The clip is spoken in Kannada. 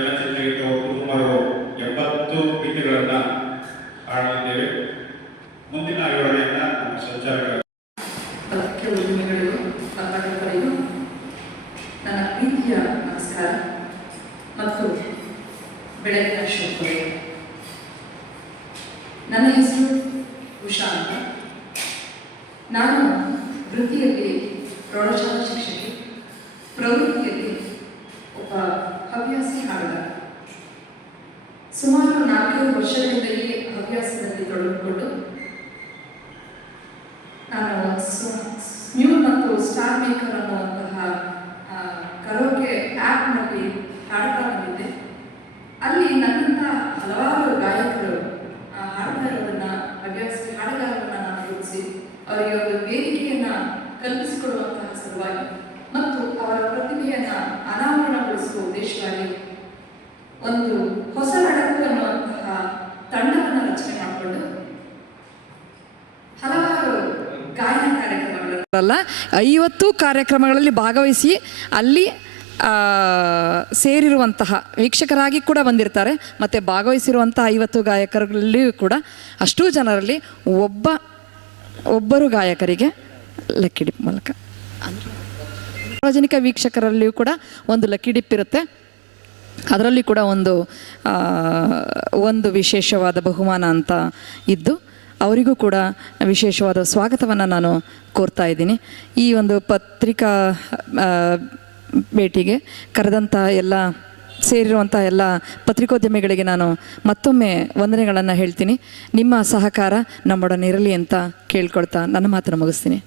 ಚಲನಚಿತ್ರಕ್ಕೆ ಸುಮಾರು ಎಂಬತ್ತು ಗೀತೆಗಳನ್ನು ಹಾಡಲಿದ್ದೇವೆ ಮುಂದಿನ ವಿವರಣೆಯನ್ನು ನಮ್ಮ ಸಂಚಾರಗಳ. ನನ್ನ ಪ್ರೀತಿಯ ನಮಸ್ಕಾರ ಮತ್ತು ಬೆಳಗಿನ ಶುಭಗಳು ನನ್ನ ಹೆಸರು ಉಷಾ ಅಂತ. ನಾನು ವೃತ್ತಿಯಲ್ಲಿ ಪ್ರೌಢಶಾಲಾ ಶಿಕ್ಷಕಿ ಪ್ರವೃತ್ತಿ ಸುಮಾರು ನಾಲ್ಕೈದು ವರ್ಷಗಳಿಂದ ಈ ಹವ್ಯಾಸದಲ್ಲಿ ತೊಡಗಿಕೊಂಡು ನಾನು ನ್ಯೂ ಮತ್ತು ಸ್ಟಾರ್ ಮೇಕರ್ ಅನ್ನುವಂತಹ ಕರೋಕೆ ಆ್ಯಪ್ನಲ್ಲಿ ಹಾಡ್ತಾ ಬಂದಿದ್ದೆ. ಅಲ್ಲಿ ನನ್ನಂಥ ಹಲವಾರು ಗಾಯಕರು ಹಾಡ್ತಾ ಇರೋದನ್ನ ಹವ್ಯಾಸ ಹಾಡುಗಾರರನ್ನ ನಾನು ರೂಪಿಸಿ ಅವರಿಗೆ ಒಂದು ವೇದಿಕೆಯನ್ನ ಕಲ್ಪಿಸಿಕೊಡುವಂತಹ ಸಲುವಾಗಿ ಮತ್ತು ಅವರ ಪ್ರತಿಭೆಯನ್ನು ಅನಾವರಣಗೊಳಿಸುವ ಉದ್ದೇಶವಾಗಿ ಒಂದು ಹೊಸ ಅಲ್ಲ. ಐವತ್ತು ಕಾರ್ಯಕ್ರಮಗಳಲ್ಲಿ ಭಾಗವಹಿಸಿ ಅಲ್ಲಿ ಸೇರಿರುವಂತಹ ವೀಕ್ಷಕರಾಗಿ ಕೂಡ ಬಂದಿರ್ತಾರೆ. ಮತ್ತು ಭಾಗವಹಿಸಿರುವಂಥ ಐವತ್ತು ಗಾಯಕರಲ್ಲಿಯೂ ಕೂಡ ಅಷ್ಟೂ ಜನರಲ್ಲಿ ಒಬ್ಬ, ಒಬ್ಬರು ಗಾಯಕರಿಗೆ ಲಕ್ಕಿಡಿಪ್ ಮೂಲಕ. ಸಾರ್ವಜನಿಕ ವೀಕ್ಷಕರಲ್ಲಿಯೂ ಕೂಡ ಒಂದು ಲಕ್ಕಿಡಿಪ್ ಇರುತ್ತೆ. ಅದರಲ್ಲಿ ಕೂಡ ಒಂದು ಒಂದು ವಿಶೇಷವಾದ ಬಹುಮಾನ ಅಂತ ಇದ್ದು ಅವರಿಗೂ ಕೂಡ ವಿಶೇಷವಾದ ಸ್ವಾಗತವನ್ನು ನಾನು ಕೋರ್ತಾ ಇದ್ದೀನಿ. ಈ ಒಂದು ಪತ್ರಿಕಾ ಭೇಟಿಗೆ ಕರೆದಂತಹ ಎಲ್ಲ ಸೇರಿರುವಂಥ ಎಲ್ಲ ಪತ್ರಿಕೋದ್ಯಮಿಗಳಿಗೆ ನಾನು ಮತ್ತೊಮ್ಮೆ ವಂದನೆಗಳನ್ನು ಹೇಳ್ತೀನಿ. ನಿಮ್ಮ ಸಹಕಾರ ನಮ್ಮೊಡನಿರಲಿ ಅಂತ ಕೇಳ್ಕೊಳ್ತಾ ನನ್ನ ಮಾತನ್ನು ಮುಗಿಸ್ತೀನಿ.